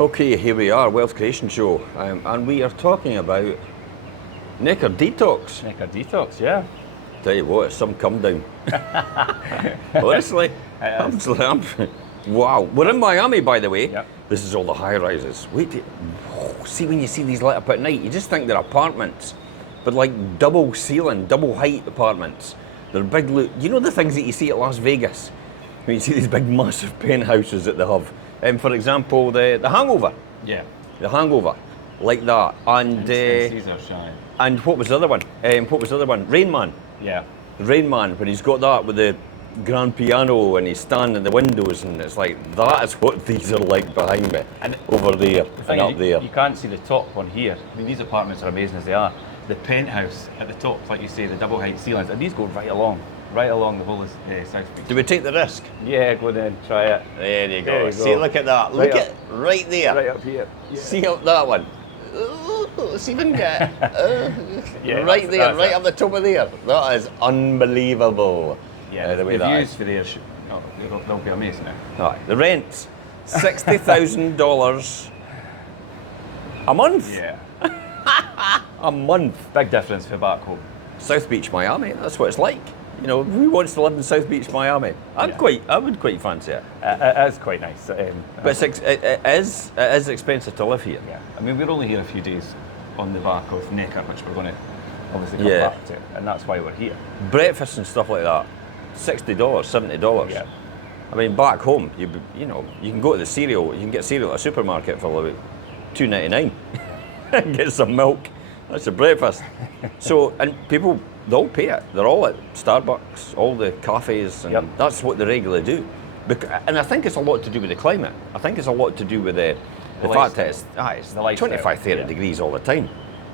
Okay, here we are, Wealth Creation Show, and we are talking about Necker Detox. Necker Detox, yeah. Tell you what, it's some come down. Honestly, wow. We're in Miami, by the way. Yep. This is all the high rises. See when you see these lit up at night, you just think they're apartments, but like double ceiling, double height apartments. They're big. You know the things that you see at Las Vegas when you see these big, massive penthouses that they have. For example, the Hangover. Yeah. The Hangover, like that. And Caesar shine. and what was the other one? Rain Man. Yeah. The Rain Man, when he's got that with the grand piano and he's standing in the windows, and it's like, that is what these are like behind me, And over there The and thing up is, there. you can't see the top one here. I mean, these apartments are amazing as they are. The penthouse at the top, like you say, the double height ceilings, and these go right along the whole of South Beach. Do we take the risk? Yeah, go there and try it. There you go. There you See, go. look at that. Right Look up. at right there. Right up here. Yeah. See up that one. Ooh, let's even get Yeah, right there, that's right it. up the top of there. That is unbelievable. Yeah, the way the that views is. for there, they'll be amazing now. Right, the rent's $60,000 a month. Yeah. A month. Big difference for back home. South Beach, Miami. That's what it's like. You know, who wants to live in South Beach, Miami? I would quite fancy it. It is quite nice. But it is expensive to live here. Yeah, I mean, we're only here a few days on the back of Necker, which we're going to obviously come Yeah. back to, and that's why we're here. Breakfast and stuff like that, $60, $70. Yeah. I mean, back home, you can go to the cereal. You can get cereal at a supermarket for like $2.99. Get some milk. That's a breakfast. So, and people, they'll pay it. They're all at Starbucks, all the cafes, and Yep. that's what they regularly do. And I think it's a lot to do with the climate. I think it's a lot to do with the fact that it's The lifestyle, 25, 30 yeah. degrees all the time.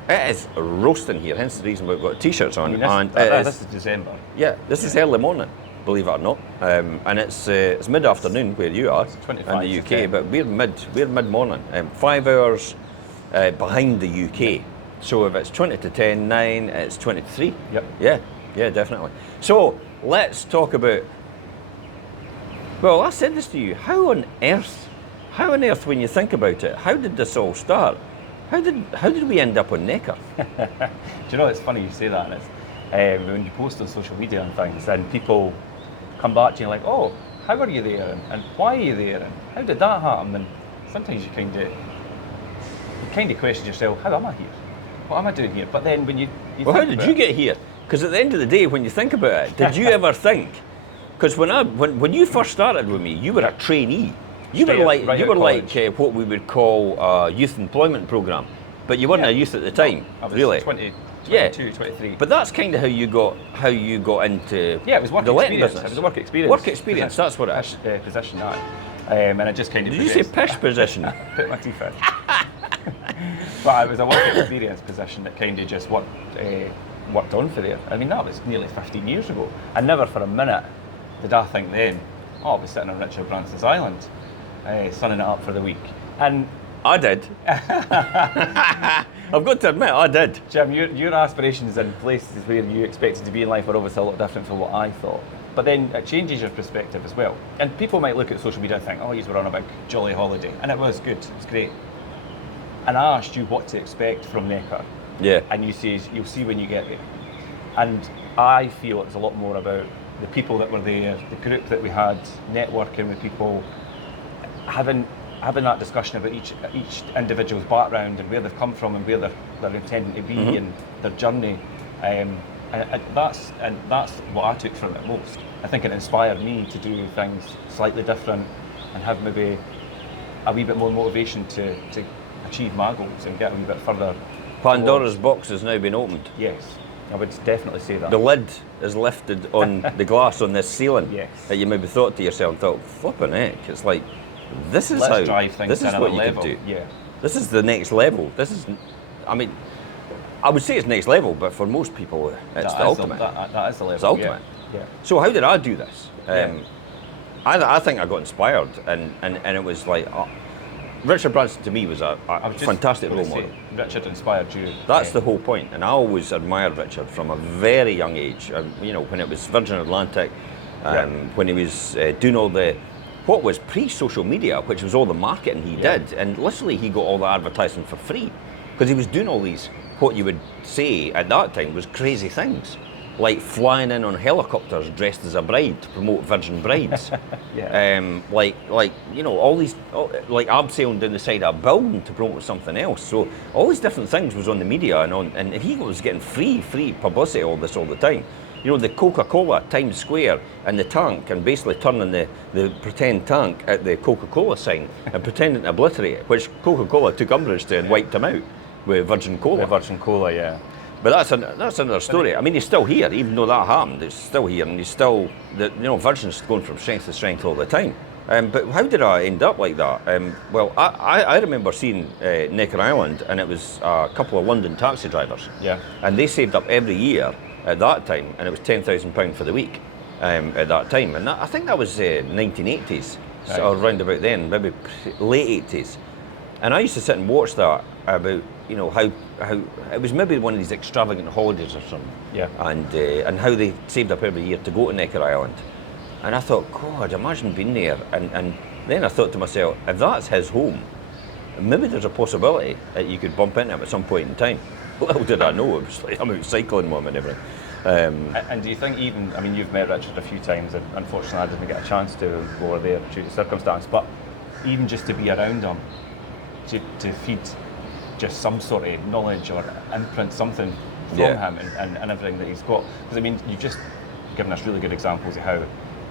It is roasting here, hence the reason we've got t-shirts on. I mean, and this is December. yeah, this is early morning, believe it or not, and it's mid-afternoon where you are It's in 25 the to UK, 10. but we're mid-morning, 5 hours behind the UK. So if it's 20 to 10, 9, it's 20 to 3. Yep. Yeah, definitely. So let's talk about. Well, I said this to you. How on earth, when you think about it, how did this all start? How did we end up on Necker? Do you know, it's funny you say that, and it's when you post on social media and things, and people come back to you like, oh, how are you there, and why are you there, and how did that happen? And sometimes you kind of question yourself, how am I here? What am I doing here? But then when you Well, how think did about you it- get here? Because at the end of the day, when you think about it, did you ever think? Because when you first started with me, you were a trainee. You were Straight like right out of college. what we would call a youth employment program, but you weren't a youth at the time, I was really. 20, Yeah. 22, 23. But that's kind of how you got into Yeah, it was work the letting experience. business. It was a work experience. Work experience. That's what it is. Position that. And I just kind of Did you say progressed. pish position? Put my teeth in. But it was a work experience position that kind of just worked on for there. I mean, that was nearly 15 years ago. And never for a minute did I think then, oh, I'll be sitting on Richard Branson's island, sunning it up for the week. And I did. I've got to admit, I did. Jim, your aspirations and places where you expected to be in life are obviously a lot different from what I thought. But then it changes your perspective as well. And people might look at social media and think, oh, you were on a big jolly holiday. And it was good, it was great. And I asked you what to expect from Necker. Yeah. And you say, you'll see when you get there. And I feel it's a lot more about the people that were there, the group that we had, networking with people, having that discussion about each individual's background and where they've come from and where they're intending to be and their journey. And that's what I took from it most. I think it inspired me to do things slightly different and have maybe a wee bit more motivation to achieve my goals and get a wee bit further. Pandora's box has now been opened. Yes, I would definitely say that. The lid is lifted on the glass on this ceiling. Yes. That you maybe thought to yourself, flipping heck, it's like, this is Let's how, drive things this to is another what you level. could do. Yeah. This is the next level. This is, I mean, I would say it's next level, but for most people, it's the ultimate. That is the level. It's the ultimate. Yeah. So how did I do this? Yeah. I think I got inspired, and it was like, Richard Branson to me was a I was just fantastic gonna role say, model. Richard inspired you. That's the whole point, and I always admired Richard from a very young age. You know, when it was Virgin Atlantic, when he was doing all the, what was pre-social media, which was all the marketing he did, and literally he got all the advertising for free because he was doing all these, what you would say at that time was crazy things, like flying in on helicopters dressed as a bride to promote virgin brides. Like all these, like abseiling down the side of a building to promote something else. So all these different things was on the media, and he was getting free publicity all the time. The Coca-Cola Times Square and the tank, and basically turning the pretend tank at the Coca-Cola sign and pretending to obliterate it, which Coca-Cola took umbrage to and wiped him out with Virgin Cola. But that's another story. I mean, he's still here, even though that happened. It's still here, and he's still, Virgin's going from strength to strength all the time. But how did I end up like that? Well, I remember seeing Necker Island, and it was a couple of London taxi drivers. Yeah. And they saved up every year at that time, and it was £10,000 for the week at that time. And I think that was 1980s, so around about then, maybe late 80s. And I used to sit and watch that about, how it was maybe one of these extravagant holidays or something. Yeah. And how they saved up every year to go to Necker Island. And I thought, God, imagine being there. And then I thought to myself, if that's his home, maybe there's a possibility that you could bump into him at some point in time. Little did I know, it was like I'm out cycling with him and everything. And do you think you've met Richard a few times, and unfortunately I didn't get a chance to go over there due to circumstance, but even just to be around him, to feed just some sort of knowledge or imprint something from him and everything that he's got. Because you've just given us really good examples of how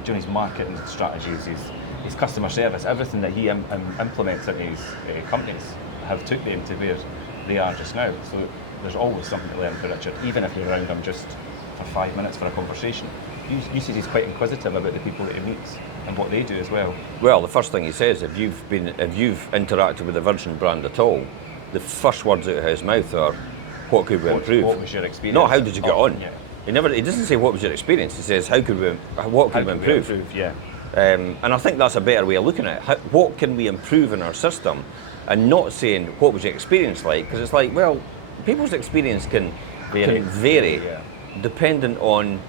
his marketing strategies, his customer service, everything that he implements in his companies have took them to where they are just now. So there's always something to learn from Richard, even if you're around him just for 5 minutes for a conversation. You see he's quite inquisitive about the people that he meets and what they do as well. Well, the first thing he says, if you've interacted with the Virgin brand at all, the first words out of his mouth are, what could we improve? What was your experience? Not how did you get on? Yeah. He doesn't say what was your experience, he says what could we improve? Yeah. And I think that's a better way of looking at it. What can we improve in our system? And not saying, what was your experience like? Because it's like, well, people's experience can vary depending on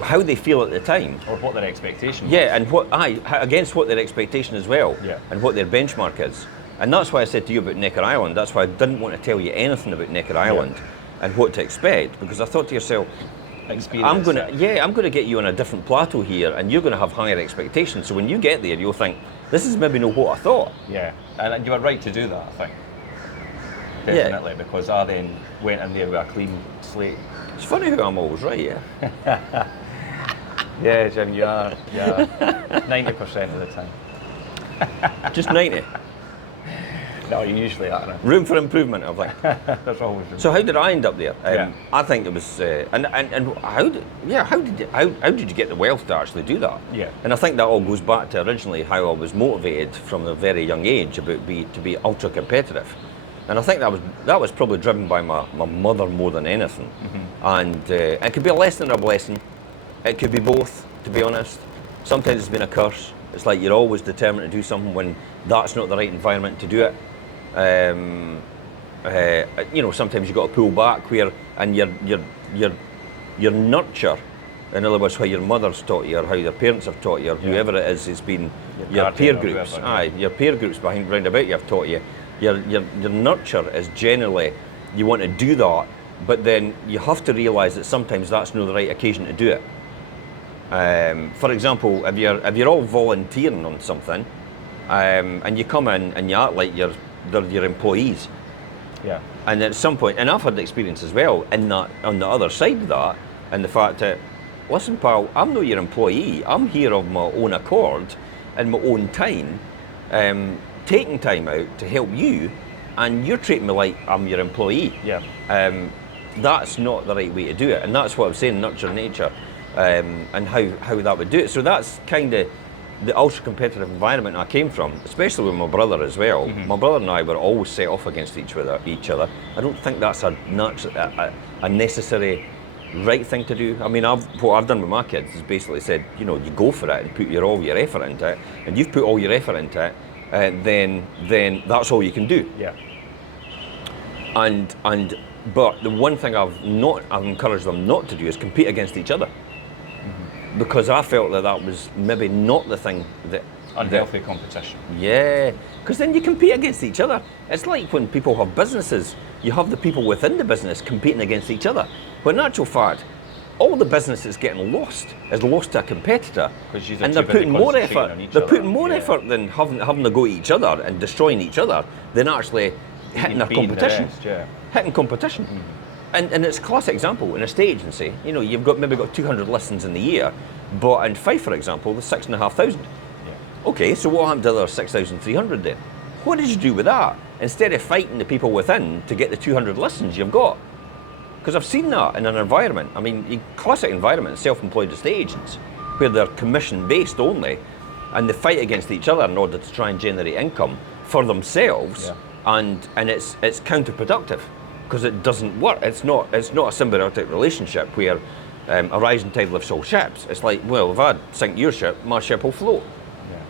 how they feel at the time. Or what their expectation was. Yeah, and against what their expectation as well, and what their benchmark is. And that's why I said to you about Necker Island, that's why I didn't want to tell you anything about Necker Island and what to expect, because I thought to yourself, I'm going to get you on a different plateau here, and you're going to have higher expectations. So when you get there, you'll think, this is maybe not what I thought. Yeah, and you were right to do that, I think. Definitely, because I then went in there with a clean slate. It's funny how I'm always right, yeah. Yeah, Jim, you are 90% of the time. Just 90? No, you usually are. Room for improvement, I think. There's always room. So how did I end up there? I think it was, and how did you get the wealth to actually do that? Yeah. And I think that all goes back to originally how I was motivated from a very young age to be ultra competitive. And I think that was probably driven by my mother more than anything. Mm-hmm. And it could be a lesson or a blessing. It could be both, to be honest. Sometimes it's been a curse. It's like you're always determined to do something when that's not the right environment to do it. Sometimes you've got to pull back and your nurture, in other words, how your mother's taught you or how your parents have taught you or whoever it is has been your peer groups. Your peer groups round about you have taught you. Your nurture is generally, you want to do that, but then you have to realise that sometimes that's not the right occasion to do it. For example, if you're all volunteering on something, and you come in and you act like they're your employees. Yeah. And at some point, and I've had the experience as well, in that on the other side of that, and the fact that, listen, pal, I'm not your employee. I'm here of my own accord, in my own time, taking time out to help you, and you're treating me like I'm your employee. Yeah. That's not the right way to do it, and that's what I'm saying, nurture nature, and how that would do it. So that's kind of the ultra-competitive environment I came from, especially with my brother as well. Mm-hmm. My brother and I were always set off against each other. I don't think that's a necessary right thing to do. I mean, what I've done with my kids is basically said, you go for it and put all your effort into it, and you've put all your effort into it, then that's all you can do. Yeah. But the one thing I've encouraged them not to do is compete against each other. Mm-hmm. because I felt that was maybe not the thing that... Unhealthy competition. Yeah, because then you compete against each other. It's like when people have businesses, you have the people within the business competing against each other. When in actual fact, all the business that's getting lost is lost to a competitor, and they're putting more effort. They're putting more effort than having to go at each other and destroying each other than actually hitting their competition. Hitting competition. And it's a classic example in a estate agency. You know, you've maybe got 200 listings in the year, but in Fife, for example, there's 6,500. Okay, so what happened to the other 6,300 then? What did you do with that? Instead of fighting the people within to get the 200 listings you've got. Because I've seen that in an environment. I mean, classic environment, self-employed estate agents, where they're commission-based only, and they fight against each other in order to try and generate income for themselves, and it's counterproductive because it doesn't work. It's not a symbiotic relationship where a rising tide lifts all ships. It's like, well, if I sink your ship, my ship will float.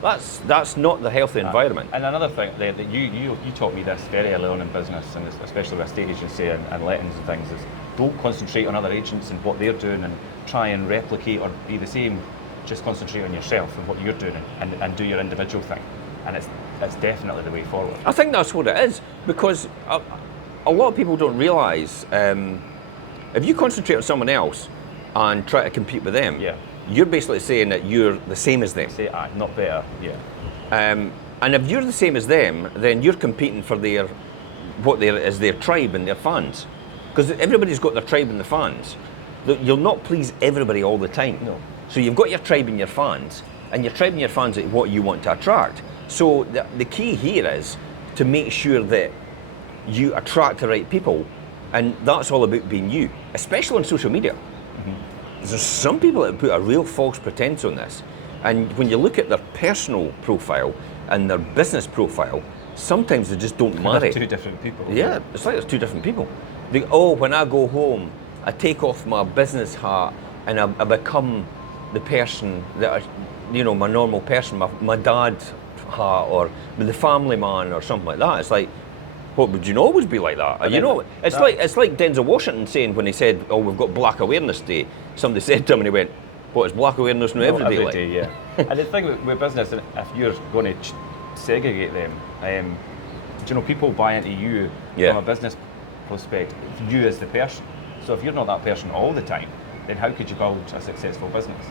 That's not the healthy environment. And another thing that you taught me this very early on in business, and especially with estate agency and lettings and things, is don't concentrate on other agents and what they're doing and try and replicate or be the same. Just concentrate on yourself and what you're doing and do your individual thing. And it's definitely the way forward. I think that's what it is, because a lot of people don't realise if you concentrate on someone else and try to compete with them, you're basically saying that you're the same as them. Say, not better, and if you're the same as them, then you're competing for their tribe and their fans. Because everybody's got their tribe and the fans. You'll not please everybody all the time. No. So you've got your tribe and your fans, and your tribe and your fans are what you want to attract. So the key here is to make sure that you attract the right people, and that's all about being you, especially on social media. There's some people that put a real false pretense on this, and when you look at their personal profile and their business profile, sometimes they just don't marry. Two different people. Yeah, it's like there's two different people. When I go home, I take off my business hat and I become the person that my normal person, my dad hat, or the family man, or something like that. It's like, what, would you always be like that? It's like Denzel Washington saying when he said, "Oh, we've got Black Awareness Day." Somebody said to him, and he went, "What is Black Awareness every day like?" Every day, And the thing with business, if you're going to segregate them, people buy into you from a business perspective, you as the person. So if you're not that person all the time, then how could you build a successful business?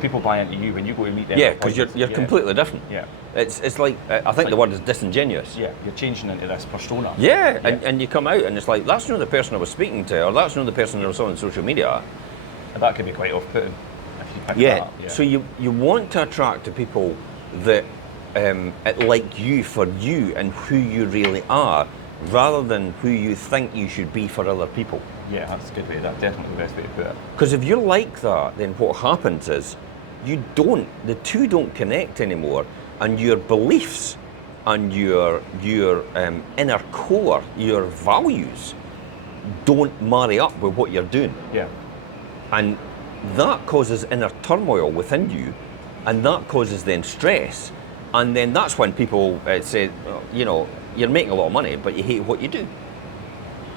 People buy into you when you go to meet them. Yeah, because you're completely different. Yeah. It's like, I think the word is disingenuous. Yeah, you're changing into this persona. Yeah, and you come out and it's like, that's not the person I was speaking to, or that's not the person I saw on social media. And that could be quite off-putting if you pick that up. Yeah. So you want to attract the people that like you for you and who you really are, rather than who you think you should be for other people. Yeah, that's a good way. That's definitely the best way to put it. Because if you're like that, then what happens is the two don't connect anymore, and your beliefs and your inner core, your values, don't marry up with what you're doing. Yeah. And that causes inner turmoil within you, and that causes then stress, and then that's when people say, you're making a lot of money, but you hate what you do.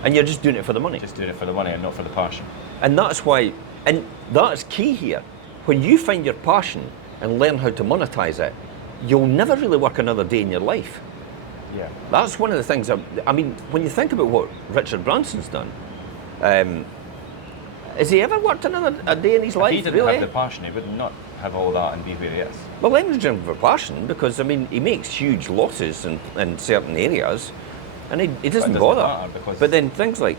And you're just doing it for the money. Just doing it for the money and not for the passion. And that's why, and that's key here. When you find your passion and learn how to monetize it, you'll never really work another day in your life. Yeah. That's one of the things, when you think about what Richard Branson's done, has he ever worked a day in his life? If he didn't have the passion, he would not have all that and be where he is. Well, then he's driven for passion, because he makes huge losses in certain areas, and he doesn't bother. But then things like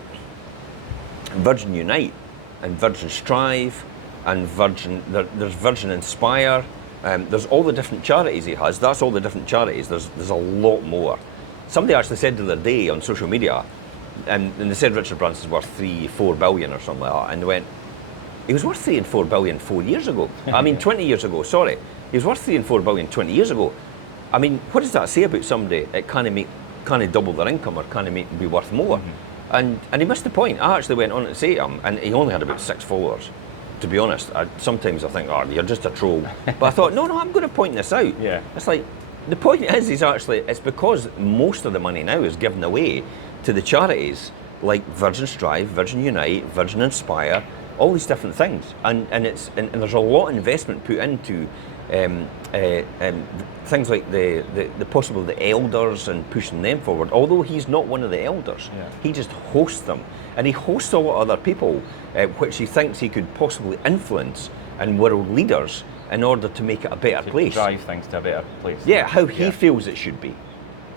Virgin Unite and Virgin Strive and there's Virgin Inspire, there's all the different charities he has. That's all the different charities. There's a lot more. Somebody actually said the other day on social media, and they said Richard Branson's worth 3-4 billion or something like that, and they went, he was worth 3 and 4 billion 4 years ago. 20 years ago, sorry. He was worth 3 and 4 billion 20 years ago. What does that say about somebody that can't double their income or can't be worth more? And he missed the point. I actually went on to say to him, and he only had about 6 followers. To be honest, sometimes I think, you're just a troll. But I thought, no, I'm going to point this out. Yeah. It's like, the point is it's because most of the money now is given away to the charities like Virgin Strive, Virgin Unite, Virgin Inspire, all these different things, and there's a lot of investment put into things like the possible the elders and pushing them forward. Although he's not one of the elders, he just hosts them, and he hosts a lot of other people, which he thinks he could possibly influence and world leaders in order to make it a better place. Drive things to a better place. Yeah, how he feels it should be,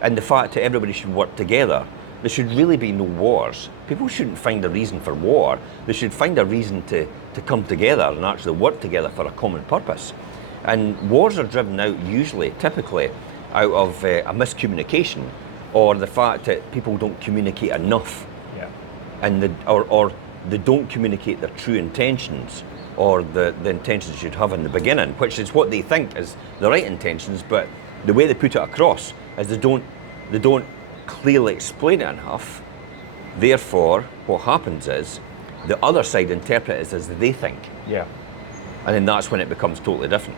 and the fact that everybody should work together. There should really be no wars. People shouldn't find a reason for war. They should find a reason to come together and actually work together for a common purpose. And wars are driven out typically, out of a miscommunication, or the fact that people don't communicate enough, and or they don't communicate their true intentions, or the intentions they should have in the beginning, which is what they think is the right intentions, but the way they put it across is they don't clearly explain it enough. Therefore, what happens is the other side interprets it as they think. Yeah. And then that's when it becomes totally different.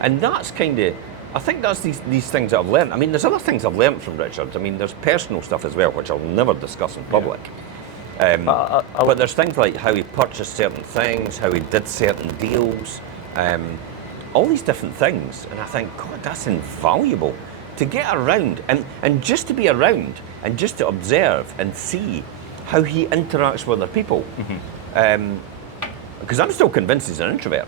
And that's I think that's these things that I've learned. I mean, there's other things I've learned from Richard. I mean, there's personal stuff as well, which I'll never discuss in public. But there's things like how he purchased certain things, how he did certain deals, all these different things. And I think, God, that's invaluable. To get around and just to be around and just to observe and see how he interacts with other people. Because I'm still convinced he's an introvert.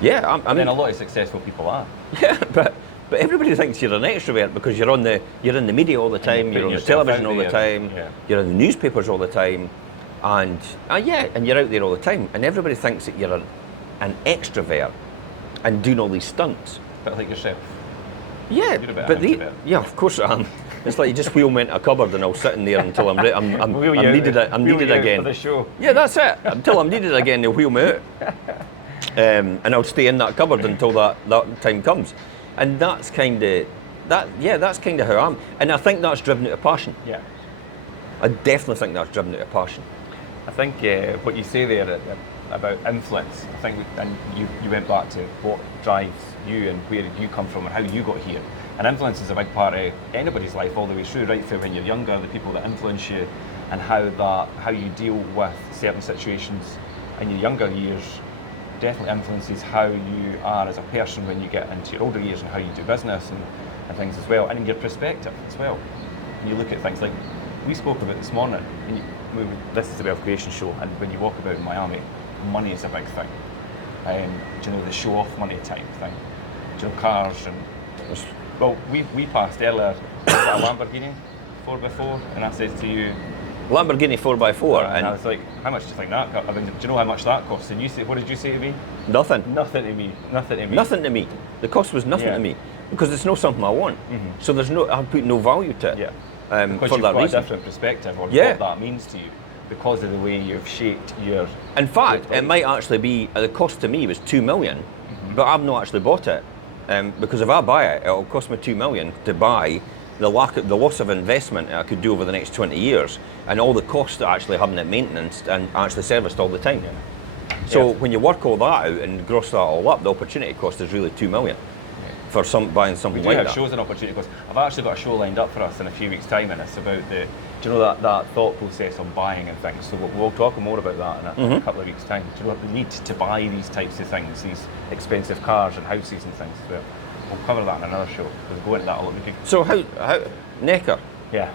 Yeah, I mean, a lot of successful people are. Yeah, but everybody thinks you're an extrovert because you're in the media all the time, you're on the television all the time, you're in the newspapers all the time, and you're out there all the time, and everybody thinks that you're an extrovert and doing all these stunts. But like yourself. Yeah, but of course I am. It's like you just wheel me into a cupboard and I'll sit in there until I'm needed again. For the show. Yeah, that's it. Until I'm needed again, they'll wheel me out, and I'll stay in that cupboard until that time comes. And that's kind of how I am. And I think that's driven out of passion. Yeah, I definitely think that's driven out of passion. I think what you say there about influence, I think, and you went back to what drives you and where you come from and how you got here. And influence is a big part of anybody's life all the way through, right from when you're younger, the people that influence you, and how you deal with certain situations in your younger years definitely influences how you are as a person when you get into your older years, and how you do business and things as well, and in your perspective as well. When you look at things like we spoke about this morning, this is the Wealth Creation Show, and when you walk about in Miami, money is a big thing. Do you know, the show-off money type thing? Do you know, cars and... Well, we passed earlier a Lamborghini 4x4, and I said to you... Lamborghini 4x4, and I was like, how much do you think that cost? I mean, do you know how much that costs? And you said, what did you say to me? Nothing. Nothing to me. Nothing to me. The cost was nothing to me, because it's not something I want. So I put no value to it. Yeah. Because for you've that got reason. A different perspective on what that means to you, because of the way you've shaped your... In fact, it might actually be, the cost to me was 2 million, but I've not actually bought it. Because if I buy it, it'll cost me 2 million to buy the loss of investment I could do over the next 20 years, and all the costs of actually having it maintenance and actually serviced all the time. So when you work all that out and gross that all up, the opportunity cost is really 2 million for buying something like that. We do have shows and opportunity costs. I've actually got a show lined up for us in a few weeks' time, and it's about that thought process on buying and things. So we'll talk more about that in a couple of weeks' time. Do you know the need to buy these types of things, these expensive cars and houses and things as well? We'll cover that in another show. We'll go into that a lot. So how Necker? Yeah.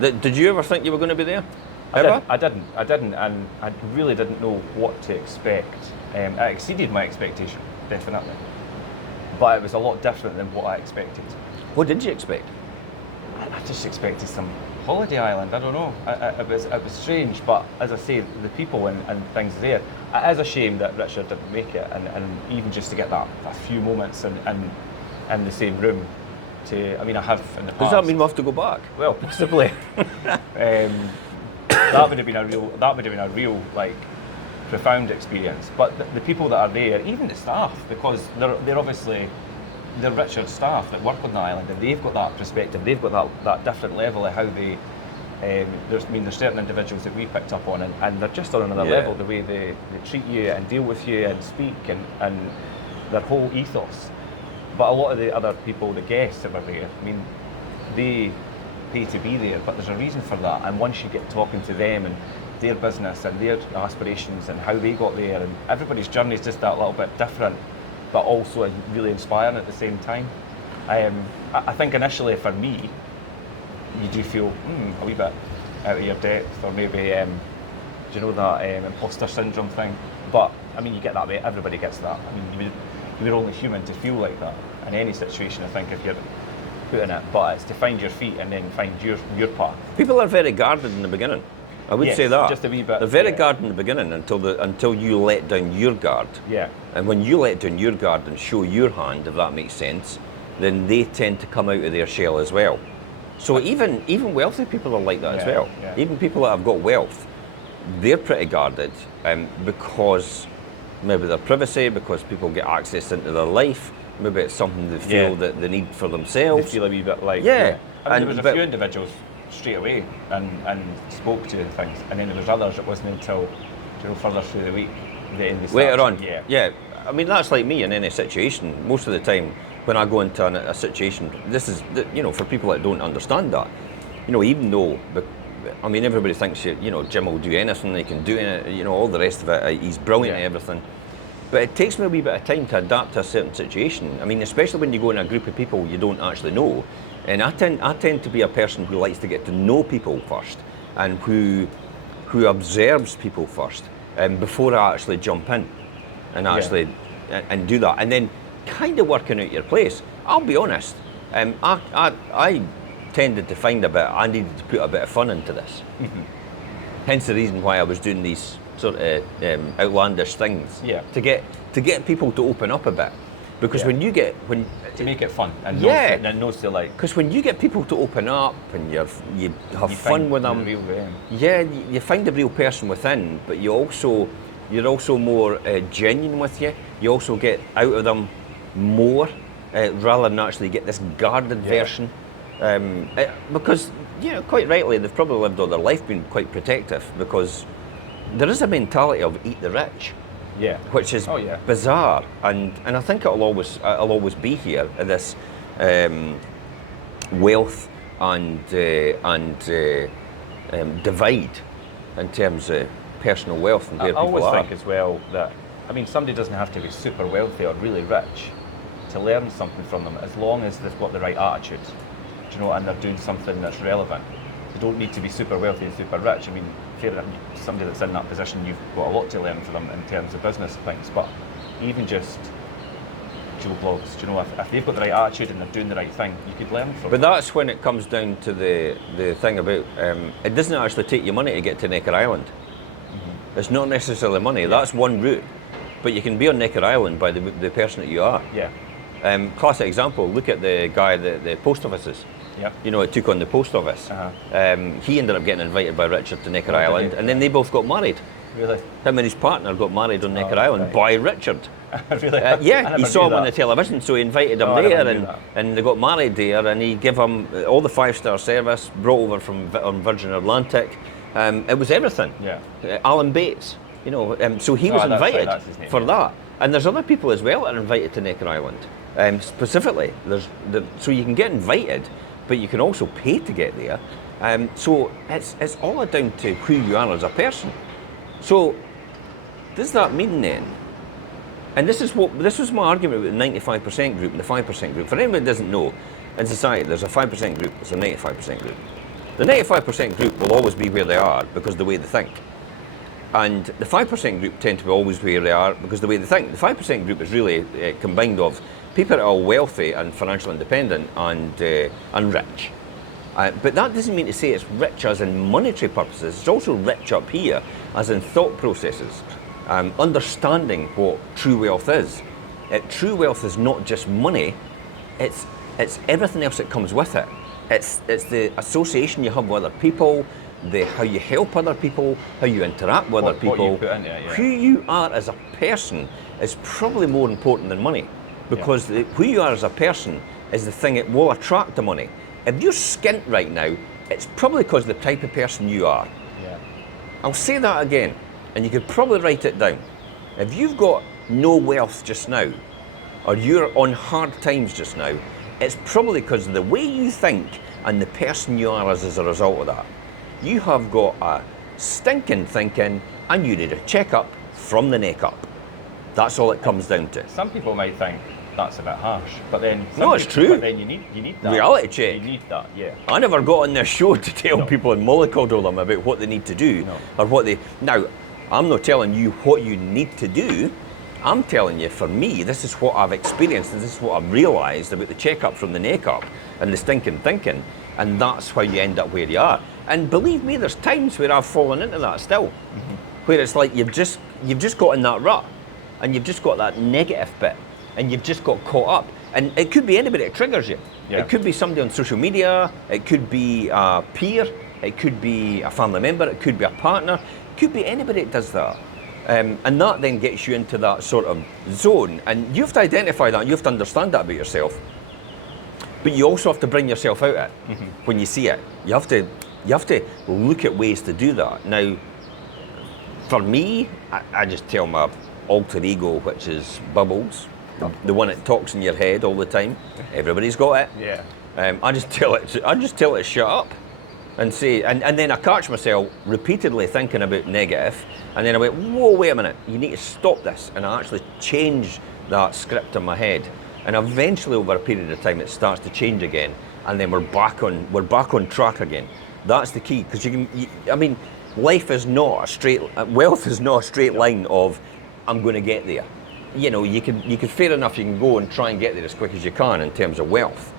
Did you ever think you were going to be there? I didn't, and I really didn't know what to expect. It exceeded my expectation, definitely. But it was a lot different than what I expected. What did you expect? I just expected some holiday island. I don't know. It was strange, but as I say, the people and things there. It is a shame that Richard didn't make it, and even just to get that a few moments in the same room. I have in the past. Does that mean we'll have to go back? Well, possibly. That would have been a real profound experience. But the people that are there, even the staff, because they're obviously Richard's staff that work on the island, and they've got that perspective, they've got that different level of how they. There's certain individuals that we picked up on, and they're just on another level, the way they treat you and deal with you and speak and their whole ethos. But a lot of the other people, the guests that were there, they pay to be there, but there's a reason for that. And once you get talking to them and their business and their aspirations and how they got there, and everybody's journey is just that little bit different, but also really inspiring at the same time. I think initially for me, you do feel a wee bit out of your depth, or maybe do you know that imposter syndrome thing? But I mean, you get that way. Everybody gets that. I mean, you're only human to feel like that in any situation, I think, if you're put in it. But it's to find your feet and then find your path. People are very guarded in the beginning. I would say that. Just a wee bit. They're very guarded in the beginning until you let down your guard. Yeah. And when you let down your guard and show your hand, if that makes sense, then they tend to come out of their shell as well. So even wealthy people are like that as well. Yeah. Even people that have got wealth, they're pretty guarded because maybe their privacy, because people get access into their life, maybe it's something they feel that they need for themselves. They feel a wee bit like... Yeah. I mean, there was a few individuals straight away and spoke to things, and then there was others that wasn't until further through the week. Later on. Yeah. I mean, that's like me in any situation. Most of the time, when I go into a situation, this is, for people that don't understand that, even though, I mean, everybody thinks, Jim will do anything, he can do it, all the rest of it, he's brilliant at everything. But it takes me a wee bit of time to adapt to a certain situation. I mean, especially when you go in a group of people you don't actually know. And I tend to be a person who likes to get to know people first, and who observes people first, before I actually jump in and actually and do that. And then kind of working out your place. I'll be honest, I tended to find I needed to put a bit of fun into this. Mm-hmm. Hence the reason why I was doing these sort of outlandish things. Yeah. To get people to open up a bit. Because when to make it fun and know to like. Because when you get people to open up and you have fun with them, you find the real person within, but you're also more genuine with you. You also get out of them more rather than actually get this guarded version. Because quite rightly, they've probably lived all their life being quite protective, because there is a mentality of eat the rich. Yeah. Which is bizarre, and I think it'll always be here, this wealth and divide in terms of personal wealth and where people are. I always think as well that, I mean, somebody doesn't have to be super wealthy or really rich to learn something from them, as long as they've got the right attitude, and they're doing something that's relevant. They don't need to be super wealthy and super rich. I mean, fair enough, somebody that's in that position, you've got a lot to learn from them in terms of business things, but even just Joe Blogs, if they've got the right attitude and they're doing the right thing, you could learn from them. But that's when it comes down to the thing about, it doesn't actually take you money to get to Necker Island. Mm-hmm. It's not necessarily money, that's one route, but you can be on Necker Island by the person that you are. Yeah. Classic example, look at the guy that the post offices. Yep. It took on the post office. He ended up getting invited by Richard to Necker Island, and then they both got married. Really? Him and his partner got married on Necker Island by Richard. Really? He saw him on the television, so he invited him there, and they got married there, and he gave him all the 5-star service, brought over from on Virgin Atlantic. It was everything. Yeah. Alan Bates, so he was invited for that. And there's other people as well that are invited to Necker Island. Specifically, so you can get invited, but you can also pay to get there. So it's all down to who you are as a person. So does that mean then? And this was my argument with the 95% group and the 5% group. For anyone that doesn't know, in society there's a 5% group, there's a 95% group. The 95% group will always be where they are because of the way they think. And the 5% group tend to be always where they are because of the way they think. The 5% group is really combined of people that are wealthy and financially independent and rich. But that doesn't mean to say it's rich as in monetary purposes. It's also rich up here as in thought processes, understanding what true wealth is. True wealth is not just money, it's everything else that comes with it. It's the association you have with other people, how you help other people, how you interact with other people. What you put in it, Who you are as a person is probably more important than money, because who you are as a person is the thing that will attract the money. If you're skint right now, it's probably because of the type of person you are. Yeah. I'll say that again, and you could probably write it down. If you've got no wealth just now, or you're on hard times just now, it's probably because of the way you think and the person you are as a result of that. You have got stinking thinking, and you need a checkup from the neck up. That's all it comes down to. Some people might think that's a bit harsh, but then No, it's true. But then you need that Reality check. You need that, yeah. I never got on this show to tell people and mollycoddle them about what they need to do or what they. Now, I'm not telling you what you need to do. I'm telling you, for me, this is what I've experienced and this is what I've realised about the checkup from the neck up and the stinking thinking, and that's how you end up where you are. And believe me, there's times where I've fallen into that still, where it's like you've just got in that rut, and you've just got that negative bit, and you've just got caught up. And it could be anybody that triggers you. Yeah. It could be somebody on social media, it could be a peer, it could be a family member, it could be a partner, it could be anybody that does that. And that then gets you into that sort of zone, and you have to identify that, you have to understand that about yourself. But you also have to bring yourself out of it when you see it. You have to look at ways to do that. Now, for me, I just tell my alter ego, which is Bubbles, the one that talks in your head all the time. Everybody's got it. Yeah. I just tell it to shut up, and say, and then I catch myself repeatedly thinking about negative, and then I went, whoa, wait a minute, you need to stop this, and I actually change that script in my head, and eventually over a period of time it starts to change again, and then we're back on track again. That's the key, because life is not a straight, wealth is not a straight line of, I'm going to get there. You know, you can fair enough, you can go and try and get there as quick as you can in terms of wealth,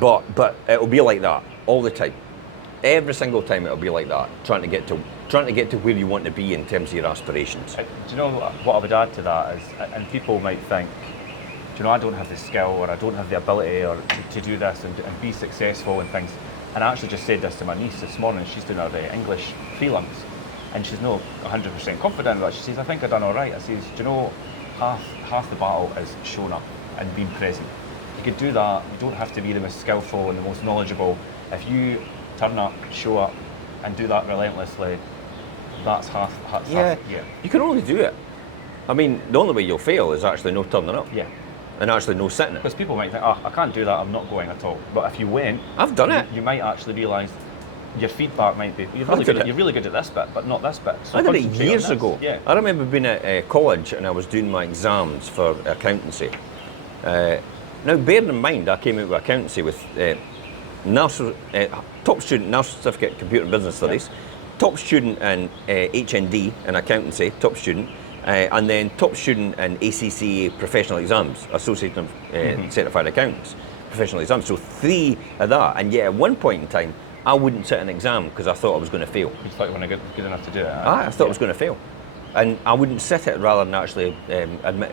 but it'll be like that all the time. Every single time it'll be like that, trying to get to where you want to be in terms of your aspirations. Do you know what I would add to that is, and people might think, do you know, I don't have the skill or I don't have the ability or to do this and be successful and things. And I actually just said this to my niece this morning. She's doing her English prelims, and she's not 100% confident about it. She says, I think I've done all right. I says, do you know, half the battle is showing up and being present. You could do that. You don't have to be the most skillful and the most knowledgeable. If you turn up, show up, and do that relentlessly, that's half. Yeah. You can only do it. I mean, the only way you'll fail is actually no turning up. Yeah. And actually no sitting it. Because people might think, I can't do that, I'm not going at all. But if you went, I've done it. You might actually realise your feedback might be, you're really good at this bit, but not this bit. So I did it years ago. Yeah. I remember being at college and I was doing my exams for accountancy. Now, bearing in mind, I came out with accountancy with top student, National Certificate Computer and Business Studies, top student in HND in accountancy, top student, and then top student in ACCA professional exams, Association of Certified Accountants, professional exams. So 3 of that, and yet at one point in time, I wouldn't sit an exam because I thought I was going to fail. You thought you weren't good enough to do it? I thought I was going to fail. And I wouldn't sit it rather than actually admit,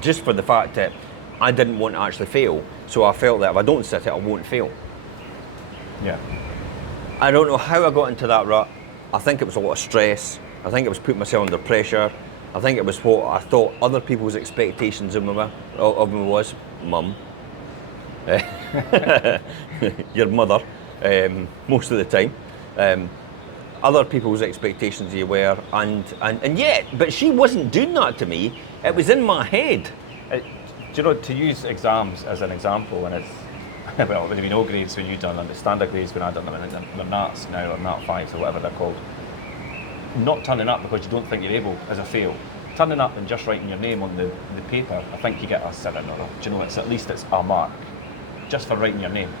just for the fact that I didn't want to actually fail. So I felt that if I don't sit it, I won't fail. Yeah. I don't know how I got into that rut. I think it was a lot of stress. I think it was putting myself under pressure. I think it was what I thought other people's expectations of me was. Mum. Your mother, most of the time. Other people's expectations of you were, and yet, but she wasn't doing that to me. It was in my head. Do you know, to use exams as an example, and it's, well, there would be no grades when you done them, but standard grades when I done them, and they're NATs now, or NAT 5s, or whatever they're called. Not turning up because you don't think you're able is a fail. Turning up and just writing your name on the paper, I think you get a 7 or a, do you know, it's at least it's a mark, just for writing your name.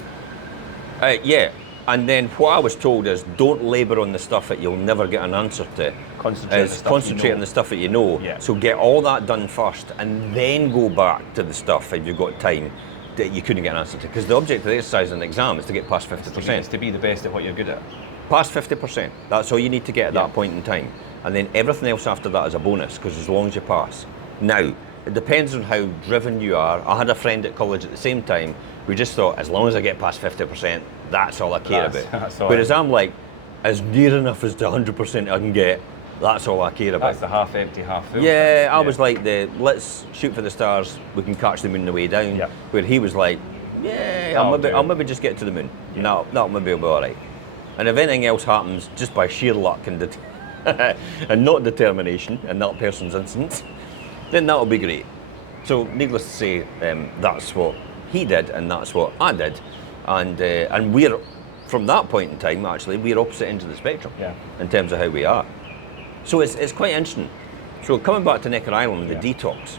Yeah, and then what I was told is don't labour on the stuff that you'll never get an answer to. Concentrate on the stuff that you know. Yeah. So get all that done first, and then go back to the stuff if you've got time that you couldn't get an answer to. Because the object of the exercise in the exam is to get past 50%. It's to be the best at what you're good at. Past 50%. That's all you need to get at that point in time. And then everything else after that is a bonus, because as long as you pass. Now, it depends on how driven you are. I had a friend at college at the same time who just thought, as long as I get past 50%, that's all I care about. Whereas I'm like, as near enough as the 100% I can get, that's all I care about. That's the half empty, half full. Yeah, I was like, let's shoot for the stars, we can catch the moon on the way down. Yeah. Where he was like, yeah, I'll maybe just get to the moon. Yeah. No, that'll maybe be all right. And if anything else happens, just by sheer luck and and not determination in that person's instance, then that'll be great. So, needless to say, that's what he did, and that's what I did, and we're from that point in time, actually, we're opposite ends of the spectrum in terms of how we are. So it's quite interesting. So coming back to Necker Island, the detox,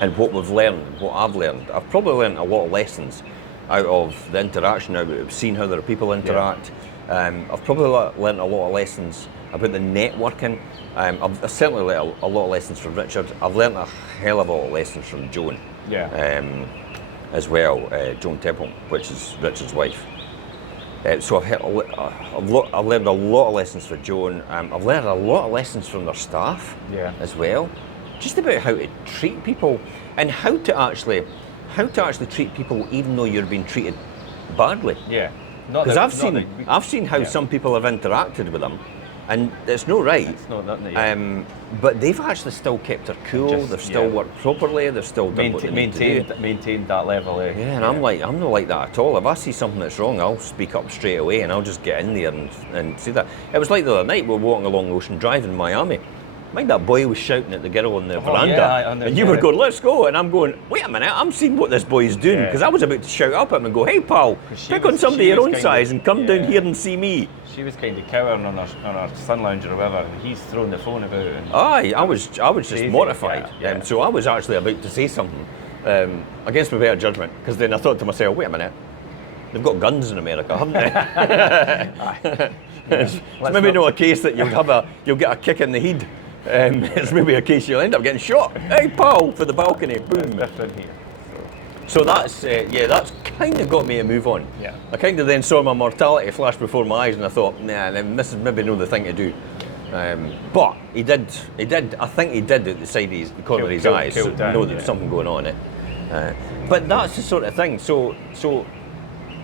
and what we've learned, what I've learned, I've probably learned a lot of lessons out of the interaction, out of seeing how other people interact. I've probably learned a lot of lessons about the networking. I've certainly learned a lot of lessons from Richard. I've learned a hell of a lot of lessons from Joan. As well, Joan Temple, which is Richard's wife. So I've learned a lot of lessons from Joan. I've learned a lot of lessons from their staff as well, just about how to treat people and how to actually treat people even though you're being treated badly. Because I've seen how some people have interacted with them, and it's not right. It's not nothing. But they've actually still kept their cool. They've still worked properly. They've still done what they need to do. Maintained that level. And I'm not like that at all. If I see something that's wrong, I'll speak up straight away, and I'll just get in there and see that. It was like the other night we were walking along Ocean Drive in Miami. Mind that boy was shouting at the girl on the veranda, and you were going, "Let's go," and I'm going, "Wait a minute, I'm seeing what this boy's doing," because I was about to shout up at him and go, "Hey pal, pick on somebody your own size and come down here and see me." She was kind of cowering on her sun lounger or whatever, and he's throwing the phone about. And I was just mortified. So I was actually about to say something against my better judgment, because then I thought to myself, "Wait a minute, they've got guns in America, haven't they?" It's maybe not a case that you'll get a kick in the head. It's maybe a case you'll end up getting shot. Hey pal, for the balcony, boom. So that's kind of got me to move on. I kind of then saw my mortality flash before my eyes, and I thought, nah, this is maybe not the thing to do. But he did. I think he did at the side of the corner of his eyes, know that there was something going on in it. But that's the sort of thing. So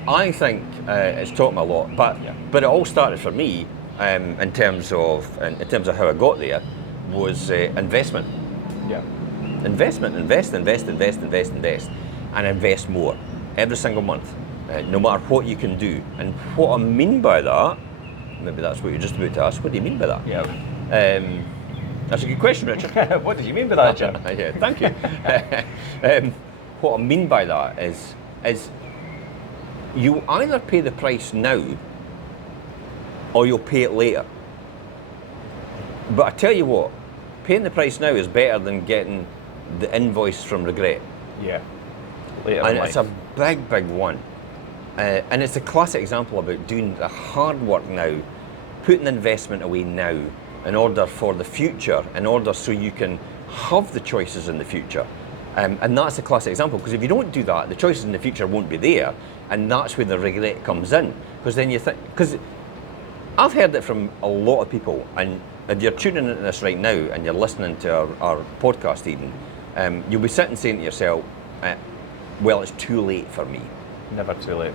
I think it's taught me a lot. But it all started for me in terms of how I got there. Was investment. Invest, and invest more every single month, no matter what you can do. And what I mean by that, maybe that's what you're just about to ask. What do you mean by that? That's a good question, Richard. What did you mean by that, Jim? Thank you. What I mean by that is you either pay the price now or you'll pay it later. But I tell you what, paying the price now is better than getting the invoice from regret. Later and it's a big, big one. And it's a classic example about doing the hard work now, putting the investment away now in order for the future, in order so you can have the choices in the future. And that's a classic example, because if you don't do that, the choices in the future won't be there, and that's where the regret comes in. Because then you think, because I've heard it from a lot of people, and if you're tuning into this right now and you're listening to our podcast even, you'll be sitting saying to yourself, well, it's too late for me. Never too late.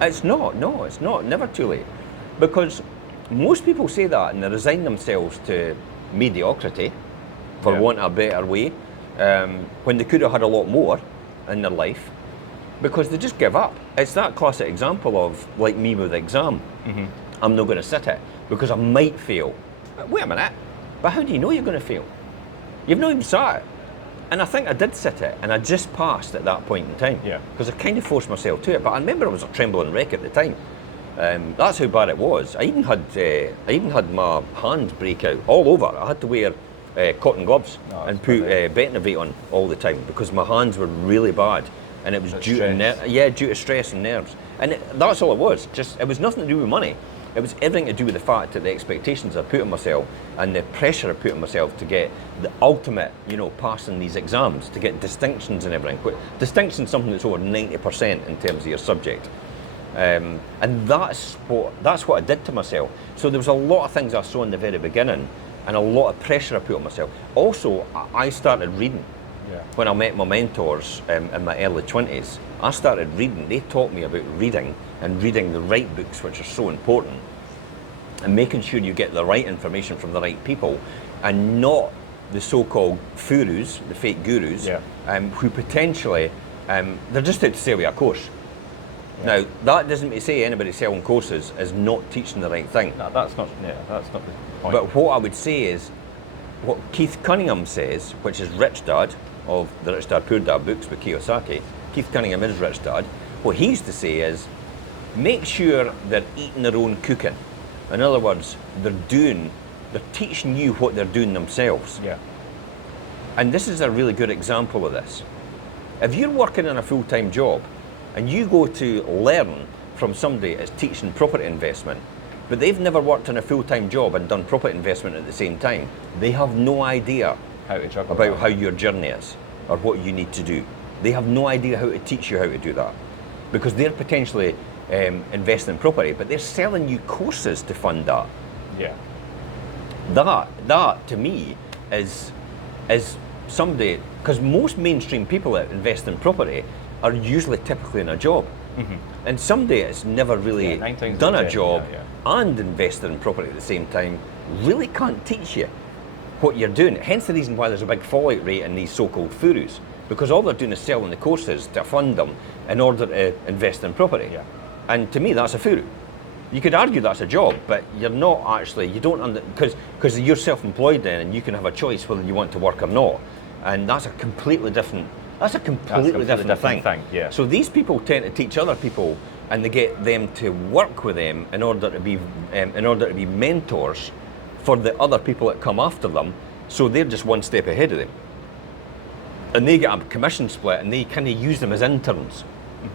It's not, no, it's not, never too late. Because most people say that and they resign themselves to mediocrity, for want of a better way, when they could have had a lot more in their life, because they just give up. It's that classic example of, like me with the exam. I'm not going to sit it because I might fail. Wait a minute, but how do you know you're going to fail? You've not even sat it. And I think I did sit it, and I just passed at that point in time. Because I kind of forced myself to it. But I remember it was a trembling wreck at the time. That's how bad it was. I even had my hands break out all over. I had to wear cotton gloves and put Betinavate on all the time because my hands were really bad, and it was due to stress and nerves. And that's all it was. It was nothing to do with money. It was everything to do with the fact that the expectations I put on myself and the pressure I put on myself to get the ultimate, passing these exams, to get distinctions and everything. Distinction is something that's over 90% in terms of your subject. And that's what I did to myself. So there was a lot of things I saw in the very beginning and a lot of pressure I put on myself. Also, I started reading. When I met my mentors in my early 20s, I started reading. They taught me about reading and reading the right books, which are so important, and making sure you get the right information from the right people and not the so-called gurus, the fake gurus, who potentially, they're just out to sell you a course. Now, that doesn't say anybody selling courses is not teaching the right thing. No, that's not the point. But what I would say is, what Keith Cunningham says, which is Rich Dad, of the Rich Dad Poor Dad books with Kiyosaki, Keith Cunningham is Rich Dad. What he used to say is, make sure they're eating their own cooking. In other words, they're teaching you what they're doing themselves. Yeah. And this is a really good example of this. If you're working in a full-time job and you go to learn from somebody that's teaching property investment, but they've never worked in a full-time job and done property investment at the same time, they have no idea about how your journey is or what you need to do. They have no idea how to teach you how to do that, because they're potentially investing in property, but they're selling you courses to fund that. Yeah. That to me is somebody, because most mainstream people that invest in property are usually typically in a job. And somebody that's never really done a job and invested in property at the same time really can't teach you what you're doing. Hence the reason why there's a big fallout rate in these so-called gurus, because all they're doing is selling the courses to fund them in order to invest in property. Yeah. And to me, that's a guru. You could argue that's a job, but you're not actually, you don't, because you're self-employed then, and you can have a choice whether you want to work or not. And that's a completely different different thing. Yeah. So these people tend to teach other people, and they get them to work with them in order to be mentors for the other people that come after them. So they're just one step ahead of them, and they get a commission split, and they kind of use them as interns.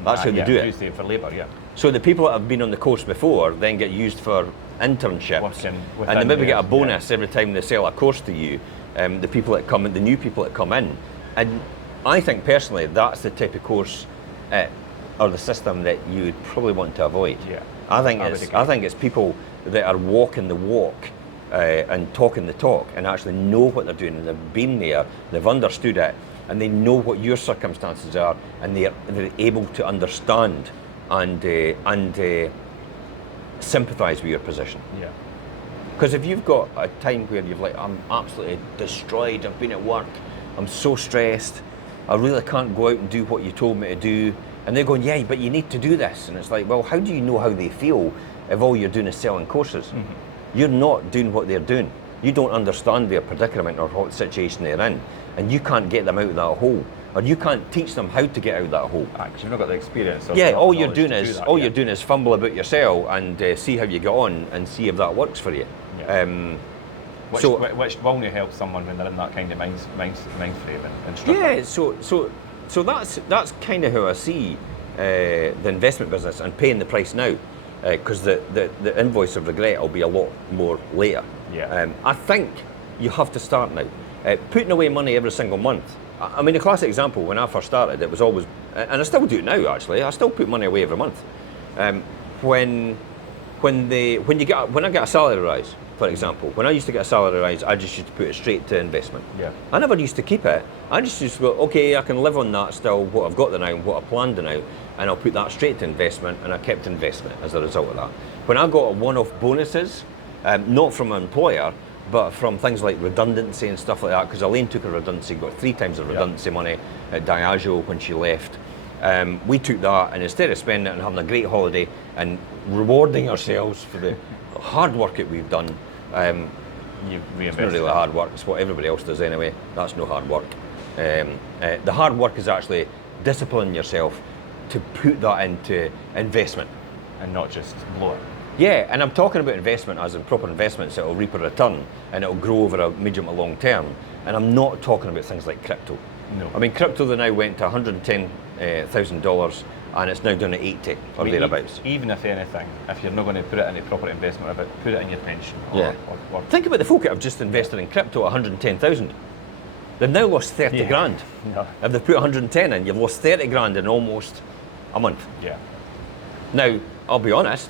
That's how they do it. Use them for labour, yeah. So the people that have been on the course before then get used for internships, and they maybe get a bonus every time they sell a course to you. The people that come in, the new people that come in, and I think personally that's the type of course or the system that you would probably want to avoid. Yeah. I think it's people that are walking the walk and talking the talk, and actually know what they're doing, and they've been there, they've understood it, and they know what your circumstances are, and they're able to understand and sympathise with your position. Yeah. Because if you've got a time where you've like, I'm absolutely destroyed, I've been at work, I'm so stressed, I really can't go out and do what you told me to do, and they're going, yeah, but you need to do this, and it's like, well, how do you know how they feel if all you're doing is selling courses? You're not doing what they're doing. You don't understand their predicament or what situation they're in, and you can't get them out of that hole, or you can't teach them how to get out of that hole. Because you've not got the experience. All you're doing is fumble about your cell and see how you get on and see if that works for you. Yeah. Which will not help someone when they're in that kind of mind frame and struggling. Yeah, so that's kind of how I see the investment business and paying the price now, because the invoice of regret will be a lot more later. Yeah. I think you have to start now. Putting away money every single month. I mean, a classic example, when I first started, it was always, and I still do it now actually, I still put money away every month. When I get a salary rise, for example, when I used to get a salary rise, I just used to put it straight to investment. Yeah. I never used to keep it. I just used to go, okay, I can live on that still, what I've got there now, what I planned now, and I'll put that straight to investment, and I kept investment as a result of that. When I got one-off bonuses, not from an employer, but from things like redundancy and stuff like that, because Elaine took a redundancy, got 3 times the redundancy money at Diageo when she left. We took that, and instead of spending it and having a great holiday and rewarding ourselves for the hard work that we've done, it's not really hard work, it's what everybody else does anyway. That's no hard work. The hard work is actually disciplining yourself to put that into investment. And not just blow it. Yeah, and I'm talking about investment as in proper investments that will reap a return and it will grow over a medium to long term. And I'm not talking about things like crypto. No. I mean, crypto now went to $110,000 and it's now down to 80 or thereabouts. Even if anything, if you're not going to put it into proper investment, put it in your pension. Or Think about the folk that have just invested in crypto at 110,000. They've now lost 30 grand. Yeah. If they've put 110 in, you've lost 30 grand in almost a month. Yeah. Now, I'll be honest,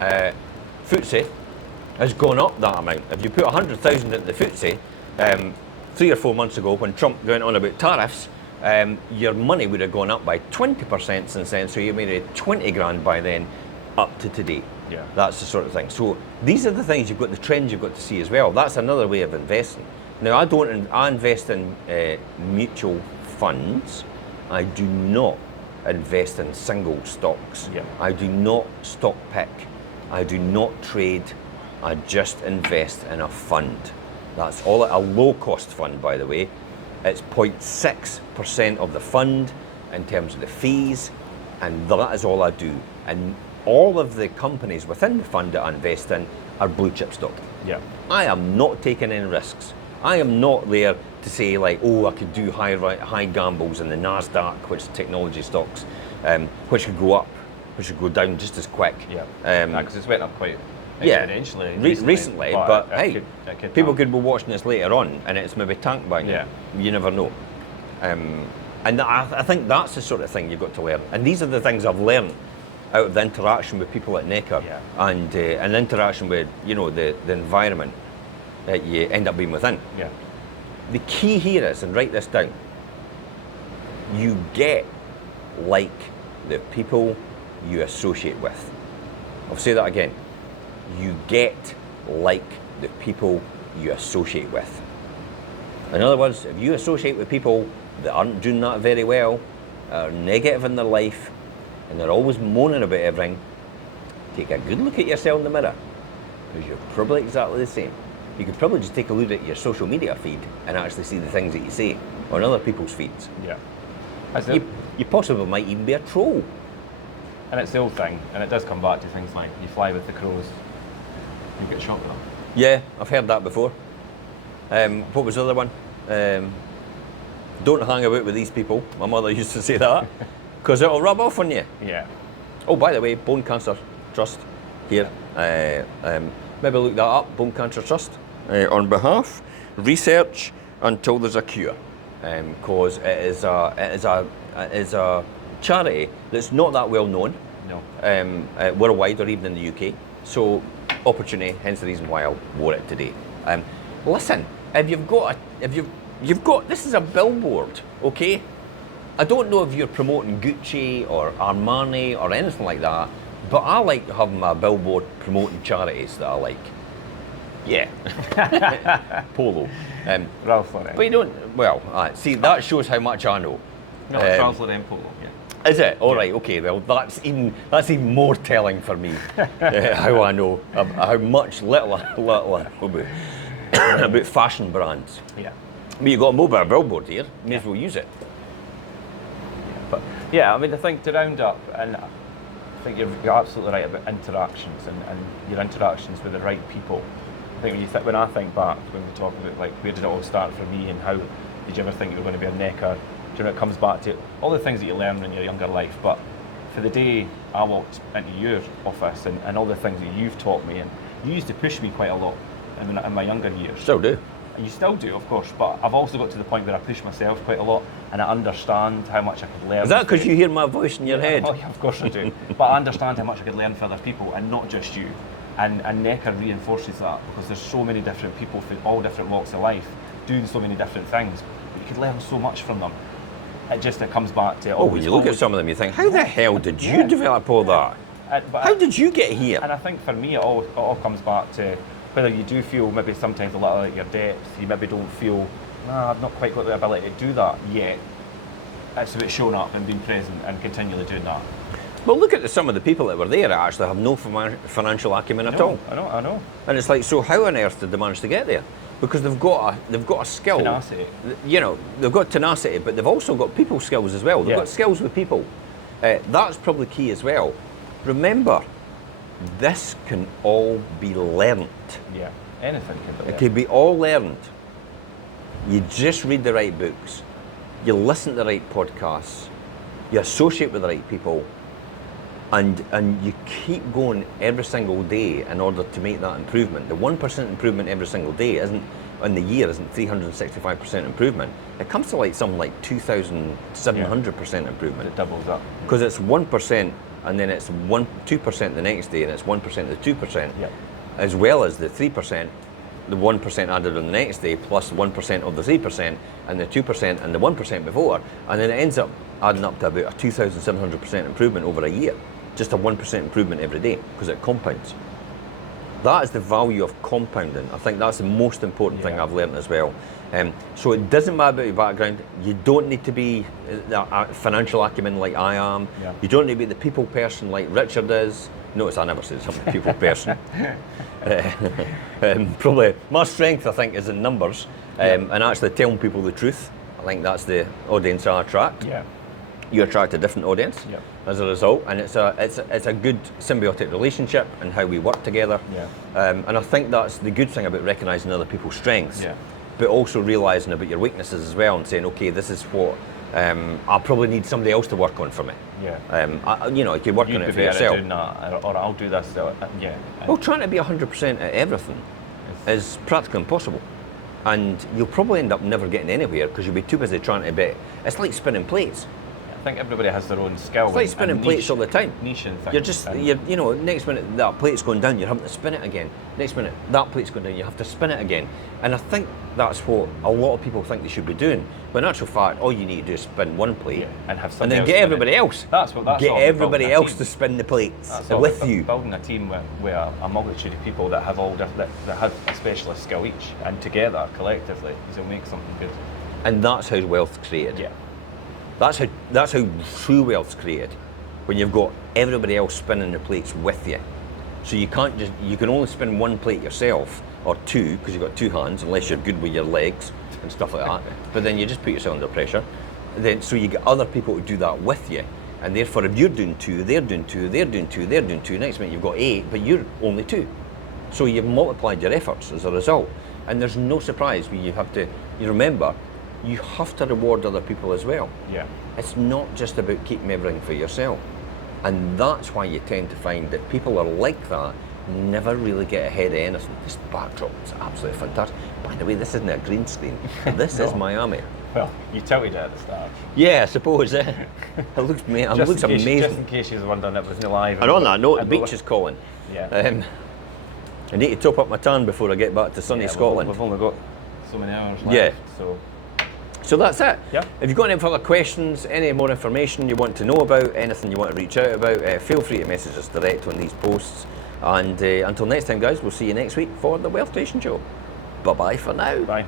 FTSE has gone up that amount. If you put 100,000 into the FTSE 3 or 4 months ago when Trump went on about tariffs, your money would have gone up by 20% since then, so you made it 20 grand by then up to today. Yeah. That's the sort of thing. So these are the things you've got, the trends you've got to see as well. That's another way of investing. Now I invest in mutual funds. I do not invest in single stocks. Yeah. I do not stock pick. I do not trade. I just invest in a fund. That's all, a low cost fund, by the way. It's 0.6% of the fund in terms of the fees, and that is all I do. And all of the companies within the fund that I invest in are blue chip stock. Yeah. I am not taking any risks. I am not there to say like, oh, I could do high gambles in the NASDAQ, which is technology stocks, which could go up, which could go down just as quick. Yeah. Because it's went up quite exponentially recently, but hey, people tank. could be watching this later on, and it's maybe tank buying. Yeah. You never know. And I think that's the sort of thing you've got to learn. And these are the things I've learned out of the interaction with people at Necker, and interaction with the environment that you end up being within. Yeah. The key here is, and write this down, you get like the people you associate with. I'll say that again. You get like the people you associate with. In other words, if you associate with people that aren't doing that very well, are negative in their life, and they're always moaning about everything, take a good look at yourself in the mirror, because you're probably exactly the same. You could probably just take a look at your social media feed and actually see the things that you say on other people's feeds. Yeah. You possibly might even be a troll. And it's the old thing, and it does come back to things like you fly with the crows, you get shot with them. Yeah, I've heard that before. What was the other one? Don't hang about with these people. My mother used to say that, because it'll rub off on you. Yeah. Oh, by the way, Bone Cancer Trust here. Maybe look that up, Bone Cancer Trust. On behalf, research until there's a cure. Because it is a charity that's not that well known. No. Worldwide or even in the UK. So, opportunity, hence the reason why I wore it today. Listen, if you've got, this is a billboard, okay? I don't know if you're promoting Gucci or Armani or anything like that, but I like having my billboard promoting charities that I like. Yeah. Polo. Ralph Lauren. But you don't, see, that shows how much I know. No, it's Ralph Lauren Polo, yeah. Is it? All right, okay, well, that's even more telling for me, how I know, how much little about fashion brands. Yeah. But you've got a mobile billboard here, may as well use it. But yeah, I mean, I think to round up, and I think you're absolutely right about interactions and your interactions with the right people. I think when I think back, when we talk about like where did it all start for me and how did you ever think you were going to be a Necker, it comes back to all the things that you learn in your younger life. But for the day I walked into your office and all the things that you've taught me, and you used to push me quite a lot in my younger years. Still do. And you still do, of course, but I've also got to the point where I push myself quite a lot, and I understand how much I could learn. Is that because you hear my voice in your head? Oh, yeah, of course I do. But I understand how much I could learn from other people, and not just you. And Necker reinforces that, because there's so many different people from all different walks of life doing so many different things. You could learn so much from them. It comes back to when you look at some of them, you think, how the hell did you develop all that? How did you get here? And I think for me, it all comes back to whether you do feel maybe sometimes a little at your depth, you maybe don't feel, I've not quite got the ability to do that yet. It's about showing up and being present and continually doing that. Well, look at some of the people that were there that actually have no financial acumen at all. I know. And it's like, so how on earth did they manage to get there? Because they've got a skill. Tenacity. They've got tenacity, but they've also got people skills as well. They've got skills with people. That's probably key as well. Remember, this can all be learnt. Yeah, anything can be learnt. It can be all learned. You just read the right books, you listen to the right podcasts, you associate with the right people, and you keep going every single day in order to make that improvement. The 1% improvement every single day isn't 365% improvement. It comes to like something like 2,700% improvement. It doubles up. Because it's 1%, and then it's 2% the next day, and it's 1% the 2%, as well as the 3%, the 1% added on the next day, plus 1% of the 3%, and the 2% and the 1% before, and then it ends up adding up to about a 2,700% improvement over a year. Just a 1% improvement every day, because it compounds. That is the value of compounding. I think that's the most important thing I've learned as well. So it doesn't matter about your background. You don't need to be a financial acumen like I am. Yeah. You don't need to be the people person like Richard is. Notice I never said I'm a people person. Probably my strength, I think, is in numbers and actually telling people the truth. I think that's the audience I attract. Yeah. you attract a different audience Yep. as a result, and it's a good symbiotic relationship and how we work together. Yeah. And I think that's the good thing about recognising other people's strengths, Yeah. but also realising about your weaknesses as well and saying, okay, this is what I probably need somebody else to work on for me. Yeah. You know, you could work You'd on it be for better at yourself. doing that, or I'll do this. Yeah. And Well, trying to be 100% at everything is practically impossible. And you'll probably end up never getting anywhere because you'll be too busy trying to be. It's like spinning plates. I think everybody has their own skill. It's like spinning plates all the time. Niche and things. You're just, you know, next minute that plate's going down, you're having to spin it again. Next minute that plate's going down, you have to spin it again. And I think that's what a lot of people think they should be doing. But in actual fact, all you need to do is spin one plate and have and somebody then else get spin it. everybody else. That's get all about everybody building a else team. to spin the plates That's all with about you. Building a team where a multitude of people that have all that have a specialist skill each, and together collectively, you'll make something good. And that's how wealth's created. Yeah. That's how true wealth's created. When you've got everybody else spinning the plates with you. So you can only spin one plate yourself, or two, because you've got two hands, unless you're good with your legs and stuff like that. But then you just put yourself under pressure. So you get other people to do that with you. And therefore, if you're doing two, they're doing two, they're doing two, they're doing two, next minute you've got 8, but you're only 2. So you've multiplied your efforts as a result. And there's no surprise when you remember, you have to reward other people as well. Yeah. It's not just about keeping everything for yourself. And that's why you tend to find that people are like that, never really get ahead of anything. This backdrop is absolutely fantastic. By the way, this isn't a green screen. This is Miami. Well, you tilted it at the start. Yeah, I suppose. It looks, it looks amazing. Just in case you're wondering, it wasn't live. And on that note, the beach is calling. Yeah. I need to top up my tan before I get back to sunny Scotland. We've only got so many hours left. Yeah. So that's it. Yeah. If you've got any further questions, any more information you want to know about, anything you want to reach out about, feel free to message us direct on these posts. And until next time, guys, we'll see you next week for the Wealth Creation Show. Bye-bye for now. Bye.